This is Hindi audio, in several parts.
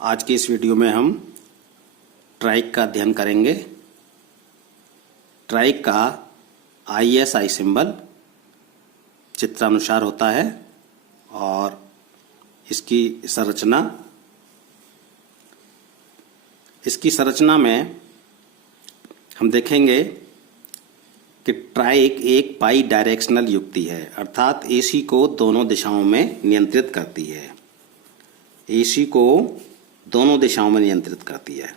आज के इस वीडियो में हम ट्राइक का अध्ययन करेंगे। ट्राइक का ISI सिंबल चित्रानुसार होता है और इसकी संरचना में हम देखेंगे कि ट्राइक एक बाई डायरेक्शनल युक्ति है, अर्थात AC को दोनों दिशाओं में नियंत्रित करती है। AC को दोनों दिशाओं में नियंत्रित करती है।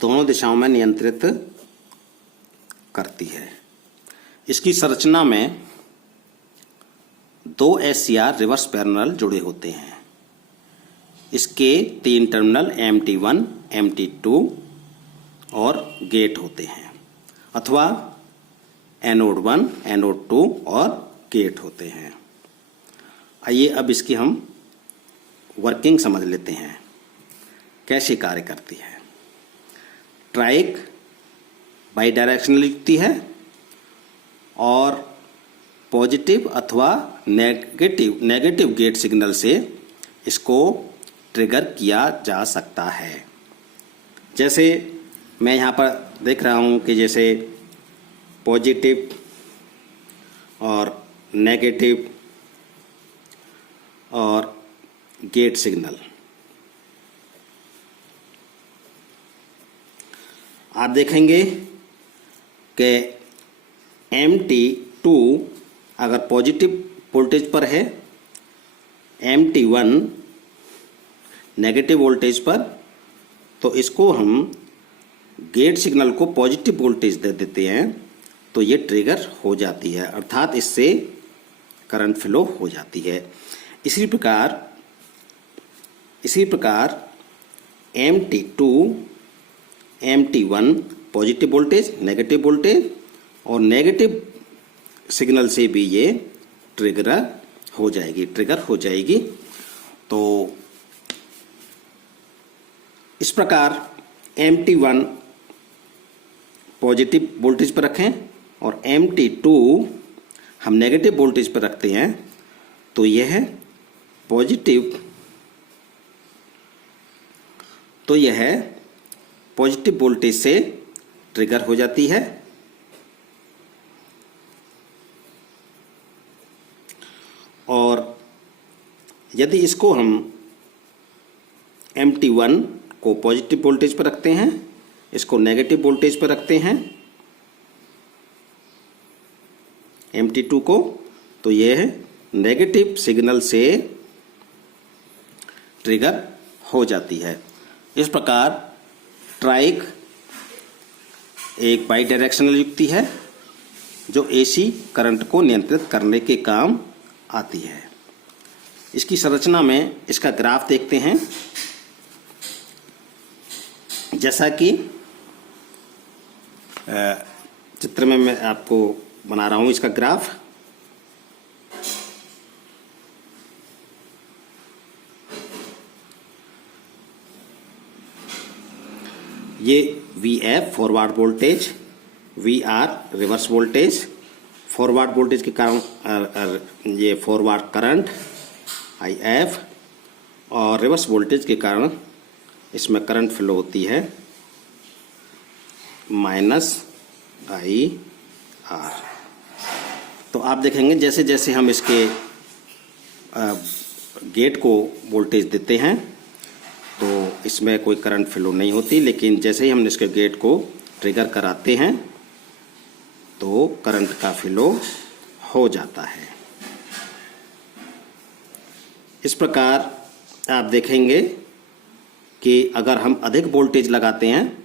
दोनों दिशाओं में नियंत्रित करती है। इसकी संरचना में दो SCR रिवर्स पैरेलल जुड़े होते हैं। इसके 3 टर्मिनल MT1, MT2 और गेट होते हैं, अथवा एनोड 1, एनोड 2 और गेट होते हैं। आइए अब इसकी हम वर्किंग समझ लेते हैं, कैसे कार्य करती है। ट्राइक बाई डायरेक्शनल युक्ति है और पॉजिटिव अथवा नेगेटिव गेट सिग्नल से इसको ट्रिगर किया जा सकता है। जैसे मैं यहाँ पर देख रहा हूँ कि जैसे पॉजिटिव और नेगेटिव और गेट सिग्नल। आप देखेंगे कि MT2 अगर पॉजिटिव वोल्टेज पर है, MT1 नेगेटिव वोल्टेज पर, तो इसको हम गेट सिग्नल को पॉजिटिव वोल्टेज दे देते हैं तो ये ट्रिगर हो जाती है, अर्थात इससे करंट फ्लो हो जाती है। इसी प्रकार MT2, MT1 positive voltage, negative voltage और नेगेटिव सिग्नल से भी ये ट्रिगर हो जाएगी। तो इस प्रकार MT1 पॉजिटिव वोल्टेज पर रखें और MT2 हम नेगेटिव वोल्टेज पर रखते हैं तो यह पॉजिटिव वोल्टेज से ट्रिगर हो जाती है। और यदि इसको हम MT1 को पॉजिटिव वोल्टेज पर रखते हैं, इसको नेगेटिव वोल्टेज पर रखते हैं MT2 को, तो यह नेगेटिव सिग्नल से ट्रिगर हो जाती है। इस प्रकार ट्राइक एक बाई डायरेक्शनल युक्ति है जो AC करंट को नियंत्रित करने के काम आती है। इसकी संरचना में इसका ग्राफ देखते हैं। जैसा कि चित्र में मैं आपको बना रहा हूं इसका ग्राफ। ये VF forward voltage, VR reverse voltage, forward voltage के कारण ये फॉरवर्ड करंट IF और रिवर्स वोल्टेज के कारण इसमें करंट फ्लो होती है -IR। तो आप देखेंगे जैसे जैसे हम इसके गेट को वोल्टेज देते हैं तो इसमें कोई करंट फ्लो नहीं होती, लेकिन जैसे ही हम इसके गेट को ट्रिगर कराते हैं तो करंट का फ्लो हो जाता है। इस प्रकार आप देखेंगे कि अगर हम अधिक वोल्टेज लगाते हैं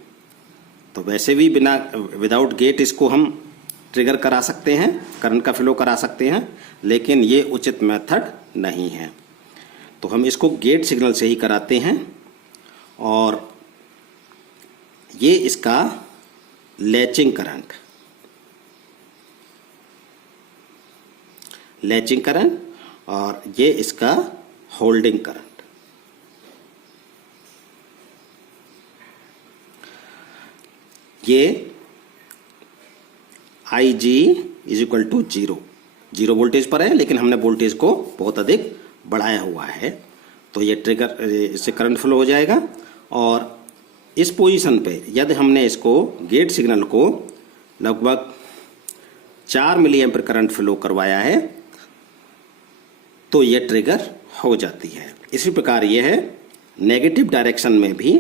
तो वैसे भी विदाउट गेट इसको हम ट्रिगर करा सकते हैं, करंट का फ्लो करा सकते हैं, लेकिन ये उचित मेथड नहीं है। तो हम इसको गेट सिग्नल से ही कराते हैं और ये इसका लैचिंग करंट और ये इसका होल्डिंग करंट। ये आई जी इज इक्वल टू 0 वोल्टेज पर है, लेकिन हमने वोल्टेज को बहुत अधिक बढ़ाया हुआ है, तो ये ट्रिगर, इससे करंट फ्लो हो जाएगा। और इस पोजीशन पे यदि हमने इसको गेट सिग्नल को लगभग 4 मिली एम्पीयर करंट फ्लो करवाया है तो ये ट्रिगर हो जाती है। इसी प्रकार ये है नेगेटिव डायरेक्शन में भी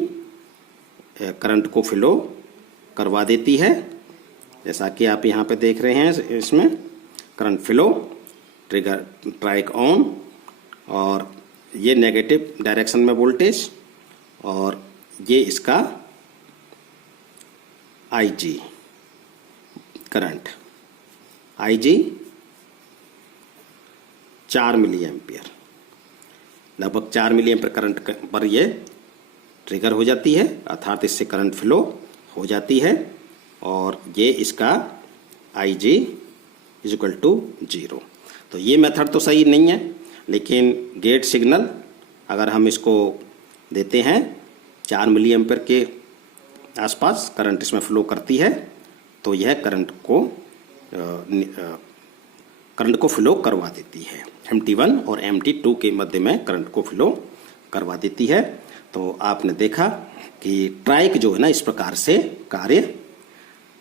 करंट को फ्लो करवा देती है, जैसा कि आप यहाँ पे देख रहे हैं। इसमें current flow, trigger triac on, और ये नेगेटिव डायरेक्शन में वोल्टेज, और ये इसका IG current, IG 4 milli ampere, लगभग 4 मिली एम्पियर करंट पर ये ट्रिगर हो जाती है, अर्थात इससे करंट फ्लो हो जाती है। और ये इसका IG इज इक्वल टू 0। तो ये मेथड तो सही नहीं है, लेकिन गेट सिग्नल अगर हम इसको देते हैं 4 मिली एम्पियर के आसपास करंट इसमें फ्लो करती है, तो यह करंट को फ्लो करवा देती है। MT1 और MT2 के मध्य में करंट को फ्लो करवा देती है। तो आपने देखा कि ट्राइक जो है ना, इस प्रकार से कार्य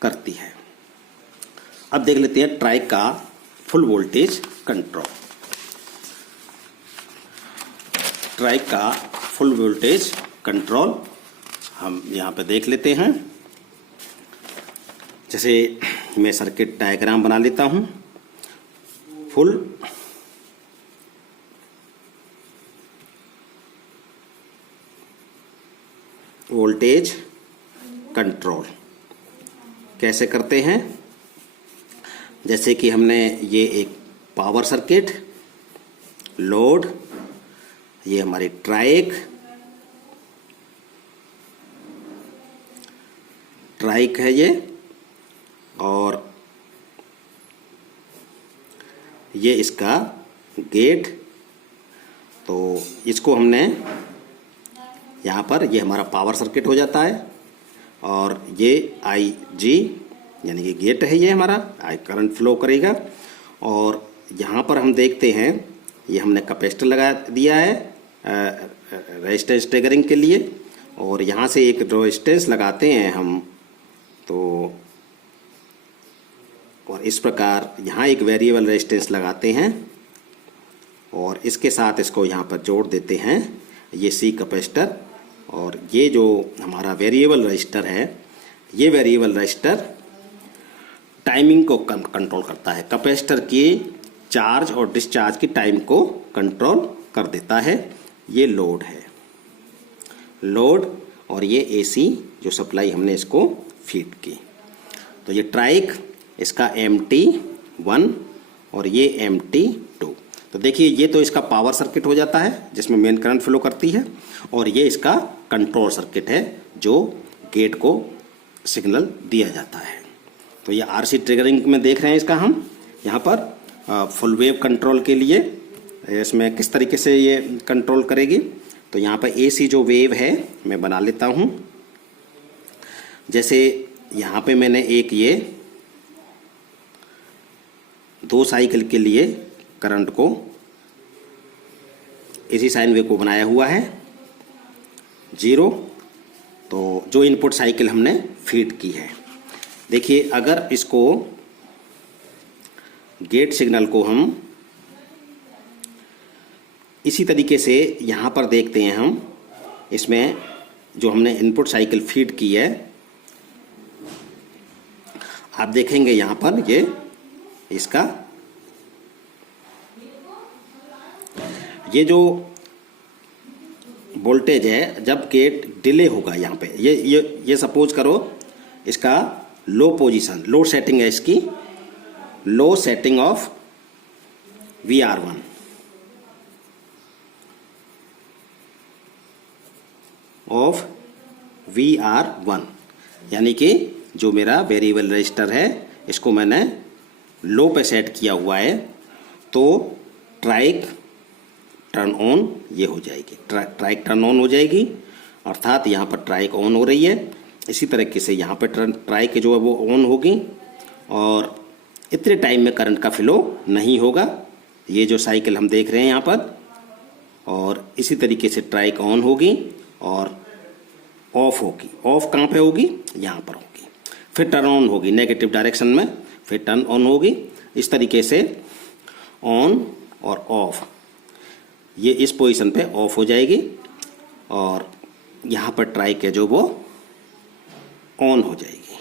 करती है। अब देख लेते हैं ट्राइक का फुल वोल्टेज कंट्रोल। ट्राइक का फुल वोल्टेज कंट्रोल हम यहाँ पे देख लेते हैं। जैसे मैं सर्किट डायग्राम बना लेता हूँ। फुल वोल्टेज कंट्रोल कैसे करते हैं? जैसे कि हमने ये एक पावर सर्किट, लोड, ये हमारी ट्राइक है ये, और ये इसका गेट। तो इसको हमने यहाँ पर, ये हमारा पावर सर्किट हो जाता है, और ये IG यानी कि गेट है, ये हमारा करंट फ्लो करेगा। और यहाँ पर हम देखते हैं ये हमने कैपेसिटर लगा दिया है रेजिस्टेंस ट्रिगरिंग के लिए, और यहाँ से एक रेजिस्टेंस लगाते हैं हम। तो और इस प्रकार यहाँ एक वेरिएबल रेजिस्टेंस लगाते हैं, और इसके साथ इसको यहाँ पर जोड़ देते हैं ये C कैपेसिटर। और ये जो हमारा वेरिएबल रजिस्टर है, ये वेरिएबल रजिस्टर टाइमिंग को कंट्रोल करता है, कैपेसिटर की चार्ज और डिस्चार्ज की टाइम को कंट्रोल कर देता है। ये लोड है, लोड, और ये AC जो सप्लाई हमने इसको फीड की। तो ये ट्राइक, इसका MT1 और ये MT2। तो देखिए ये तो इसका पावर सर्किट हो जाता है जिसमें मेन करंट फ्लो करती है, और ये इसका कंट्रोल सर्किट है जो गेट को सिग्नल दिया जाता है। तो ये RC ट्रिगरिंग में देख रहे हैं इसका हम यहाँ पर फुल वेव कंट्रोल के लिए इसमें किस तरीके से ये कंट्रोल करेगी। तो यहाँ पर AC जो वेव है मैं बना लेता हूँ। जैसे यहाँ पे मैंने एक ये 2 साइकिल के लिए करंट को, AC साइन वेव को बनाया हुआ है 0। तो जो इनपुट साइकिल हमने फीड की है, देखिए अगर इसको गेट सिग्नल को हम इसी तरीके से यहाँ पर देखते हैं, हम इसमें जो हमने इनपुट साइकिल फीड की है, आप देखेंगे यहाँ पर ये इसका ये जो वोल्टेज है, जब गेट डिले होगा यहाँ पे, ये सपोज करो इसका लो पोजीशन, लो सेटिंग है इसकी, लो setting of VR1, of VR1, यानी कि जो मेरा वेरिएबल रजिस्टर है इसको मैंने लो पे सेट किया हुआ है। तो ट्राइक टर्न ऑन ये हो जाएगी, ट्राइक टर्न ऑन हो जाएगी, अर्थात यहाँ पर ट्राइक ऑन हो रही है। इसी तरीके से यहाँ पर ट्राइक जो है वो ऑन होगी, और इतने टाइम में करंट का फ्लो नहीं होगा। ये जो साइकिल हम देख रहे हैं यहाँ पर, और इसी तरीके से ट्राइक ऑन होगी और ऑफ होगी। ऑफ कहाँ पे होगी? यहाँ पर होगी। फिर टर्न ऑन होगी नेगेटिव डायरेक्शन में, फिर टर्न ऑन होगी। इस तरीके से ऑन और ऑफ, ये इस पोजीशन पे ऑफ हो जाएगी और यहाँ पर ट्राइक है जो वो ऑन हो जाएगी।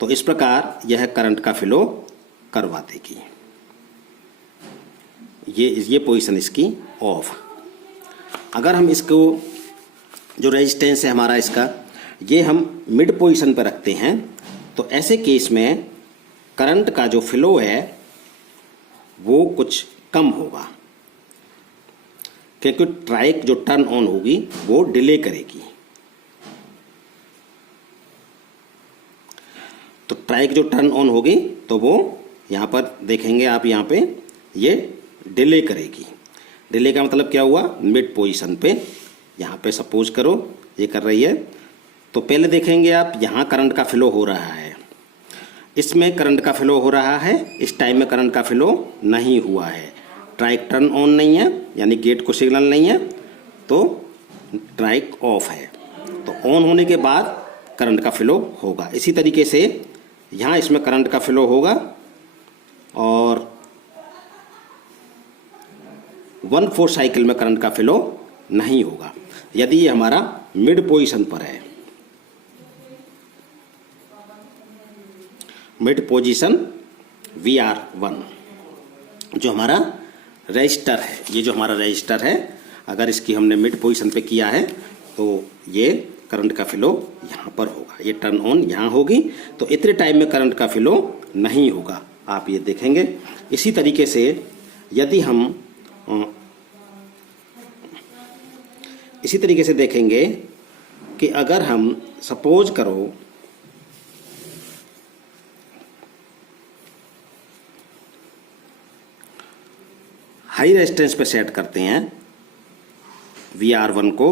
तो इस प्रकार यह करंट का फ्लो करवा देगी। ये पोजीशन इसकी ऑफ। अगर हम इसको जो रेजिस्टेंस है हमारा इसका, ये हम मिड पोजीशन पर रखते हैं, तो ऐसे केस में करंट का जो फ्लो है वो कुछ कम होगा, क्योंकि ट्राइक जो टर्न ऑन होगी वो डिले करेगी। तो ट्राइक जो टर्न ऑन होगी तो वो यहाँ पर देखेंगे आप, यहाँ पे ये डिले करेगी। डिले का मतलब क्या हुआ? मिड पोजीशन पे यहाँ पे सपोज करो ये कर रही है, तो पहले देखेंगे आप यहाँ करंट का फ्लो हो रहा है, इसमें करंट का फ्लो हो रहा है, इस टाइम में करंट का फ्लो नहीं हुआ है। ट्राइक टर्न ऑन नहीं है, यानी गेट को सिग्नल नहीं है, तो ट्राइक ऑफ है। तो ऑन होने के बाद करंट का फ्लो होगा। इसी तरीके से यहाँ इसमें करंट का फ्लो होगा और 1/4 साइकिल में करंट का फ्लो नहीं होगा, यदि ये हमारा मिड पोजीशन पर है। मिड पोजीशन VR1 जो हमारा रजिस्टर है, ये जो हमारा रजिस्टर है, अगर इसकी हमने मिड पोजीशन पे किया है तो ये करंट का फ्लो यहाँ पर होगा। ये टर्न ऑन यहाँ होगी, तो इतने टाइम में करंट का फ्लो नहीं होगा, आप ये देखेंगे। इसी तरीके से यदि हम इसी तरीके से देखेंगे कि अगर हम सपोज करो हाई रेजिस्टेंस पे सेट करते हैं VR1 को,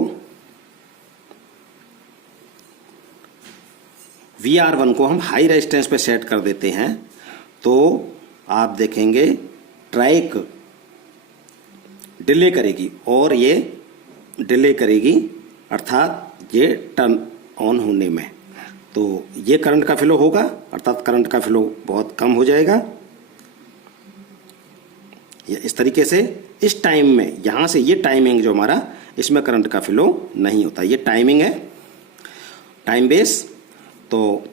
VR1 को हम हाई रेजिस्टेंस पे सेट कर देते हैं, तो आप देखेंगे ट्राइक डिले करेगी और ये डिले करेगी, अर्थात ये टर्न ऑन होने में, तो ये करंट का फ्लो होगा, अर्थात करंट का फ्लो बहुत कम हो जाएगा। इस तरीके से इस टाइम में, यहाँ से ये टाइमिंग जो हमारा, इसमें करंट का फ्लो नहीं होता। ये टाइमिंग है, टाइम बेस। तो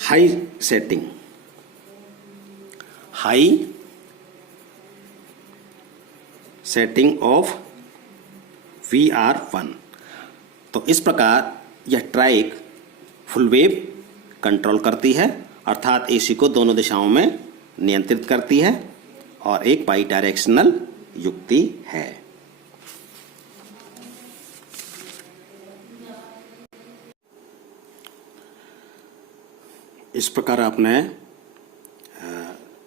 high setting, high setting of VR1, तो इस प्रकार यह ट्राइक फुल वेव कंट्रोल करती है, अर्थात AC को दोनों दिशाओं में नियंत्रित करती है और एक बाई डायरेक्शनल युक्ति है। इस प्रकार आपने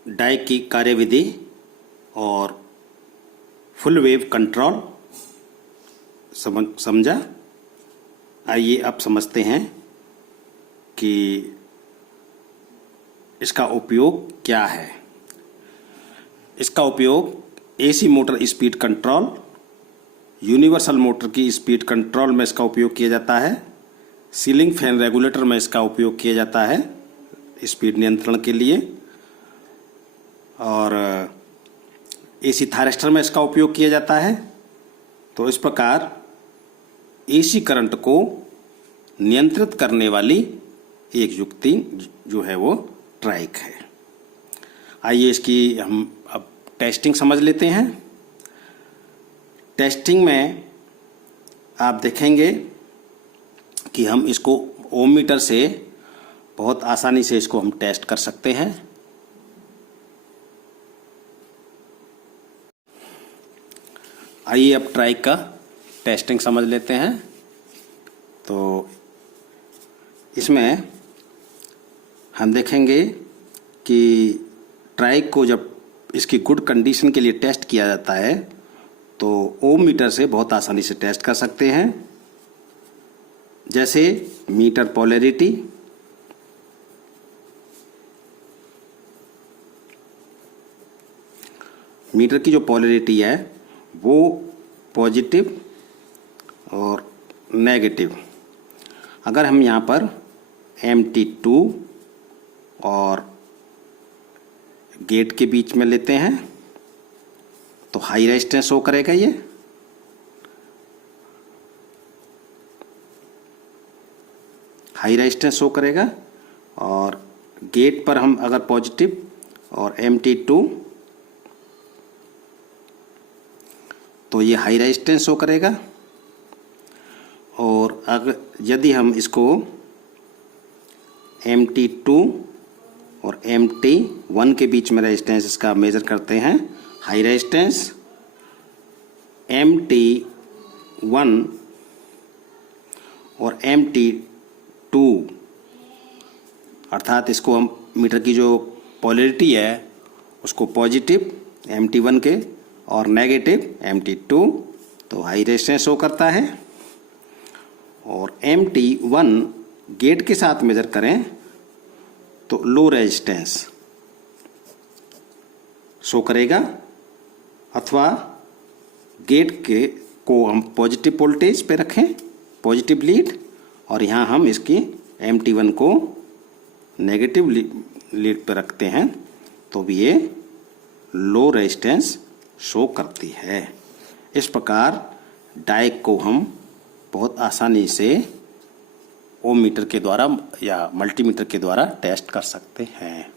डाइक की कार्यविधि और फुल वेव कंट्रोल समझा। आइए अब समझते हैं कि इसका उपयोग क्या है। इसका उपयोग AC motor speed control, universal motor की स्पीड कंट्रोल में इसका उपयोग किया जाता है। सीलिंग फैन रेगुलेटर में इसका उपयोग किया जाता है स्पीड नियंत्रण के लिए, और AC थायरिस्टर में इसका उपयोग किया जाता है। तो इस प्रकार AC करंट को नियंत्रित करने वाली एक युक्ति जो है वो ट्राइक है। आइए इसकी हम अब टेस्टिंग समझ लेते हैं। टेस्टिंग में आप देखेंगे कि हम इसको ओम मीटर से बहुत आसानी से इसको हम टेस्ट कर सकते हैं। आइए अब ट्राइक का टेस्टिंग समझ लेते हैं। तो इसमें हम देखेंगे कि ट्राइक को जब इसकी गुड कंडीशन के लिए टेस्ट किया जाता है तो ओम मीटर से बहुत आसानी से टेस्ट कर सकते हैं। जैसे मीटर पोलैरिटी, मीटर की जो पोलैरिटी है वो पॉजिटिव और नेगेटिव, अगर हम यहाँ पर MT2 और गेट के बीच में लेते हैं तो हाई रेजिस्टेंस शो करेगा, ये हाई रेजिस्टेंस शो करेगा। और गेट पर हम अगर पॉजिटिव और MT2 तो ये हाई रेजिस्टेंस शो करेगा। और अगर यदि हम इसको MT2 और MT1 के बीच में रेजिस्टेंस इसका मेजर करते हैं, हाई रेजिस्टेंस MT1 और MT2, अर्थात इसको हम मीटर की जो पोलैरिटी है उसको पॉजिटिव MT1 के और नेगेटिव MT2, तो हाई रेजिस्टेंस शो करता है। और MT1 गेट के साथ मेजर करें तो लो रेजिस्टेंस शो करेगा, अथवा गेट के को हम पॉजिटिव वोल्टेज पे रखें, पॉजिटिव लीड, और यहाँ हम इसकी MT1 को नेगेटिव लीड पे रखते हैं तो भी ये लो रेजिस्टेंस शो करती है। इस प्रकार डायोड को हम बहुत आसानी से ओम मीटर के द्वारा या मल्टीमीटर के द्वारा टेस्ट कर सकते हैं।